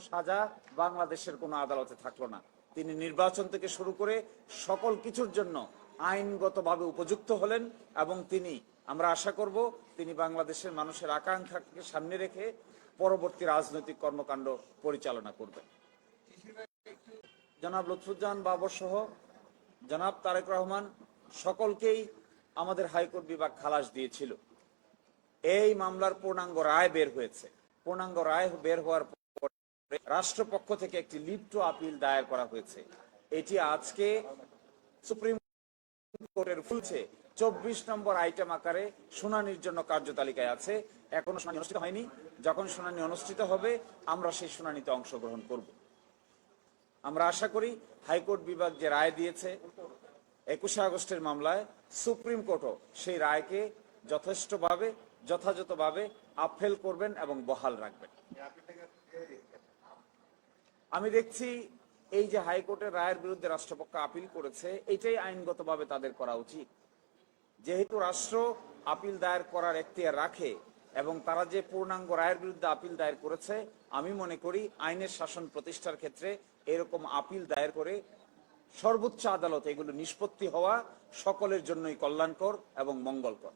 সাজা বাংলাদেশের কোনো আদালতে থাকল না। তিনি নির্বাচন থেকে শুরু করে সকল কিছুর জন্য আইনগতভাবে উপযুক্ত হলেন এবং তিনি, আমরা আশা করব, তিনি বাংলাদেশের মানুষের আকাঙ্ক্ষাকে সামনে রেখে পরবর্তী রাজনৈতিক কর্মকাণ্ড পরিচালনা করবেন। জনাব লুৎফুজ্জামান বাবর সহ জনাব তারেক রহমান সকলকেই আমাদের হাইকোর্ট বিভাগ খালাস দিয়েছিল। এই মামলার পূর্ণাঙ্গ রায় বের হয়েছে। পূর্ণাঙ্গ রায় বের হওয়ার রাষ্ট্রপক্ষ থেকে একটি লিপ্ত আপিল দায়ের করা হয়েছে। এটি আজকে সুপ্রিম কোর্টের খুলছে। চব্বিশ নম্বর আইটেম আকারে শুনানির জন্য কার্যতালিকায় আছে। এখনও শুনানি অনুষ্ঠিত হয়নি। যখন শুনানি অনুষ্ঠিত হবে, আমরা সেই শুনানিতে অংশগ্রহণ করব। আমরা আশা করি হাইকোর্ট বিভাগ যে রায় দিয়েছে, একুশে আগস্টের মামলায় সুপ্রিম কোর্টও সেই রায়কে যথেষ্টভাবে, যথাযথভাবে আফেল করবেন এবং বহাল রাখবেন। আমি দেখছি এই যে হাইকোর্টের রায়ের বিরুদ্ধে রাষ্ট্রপক্ষ আপিল করেছে, এটাই আইনগতভাবে তাদের করা উচিত। যেহেতু রাষ্ট্র আপিল দায়ের করার এখতিয়ার রাখে এবং তারা যে পূর্ণাঙ্গ রায়ের বিরুদ্ধে আপিল দায়ের করেছে, আমি মনে করি আইনের শাসন প্রতিষ্ঠার ক্ষেত্রে এরকম আপিল দায়ের করে সর্বোচ্চ আদালত এগুলো নিষ্পত্তি হওয়া সকলের জন্যই কল্যাণকর এবং মঙ্গলকর।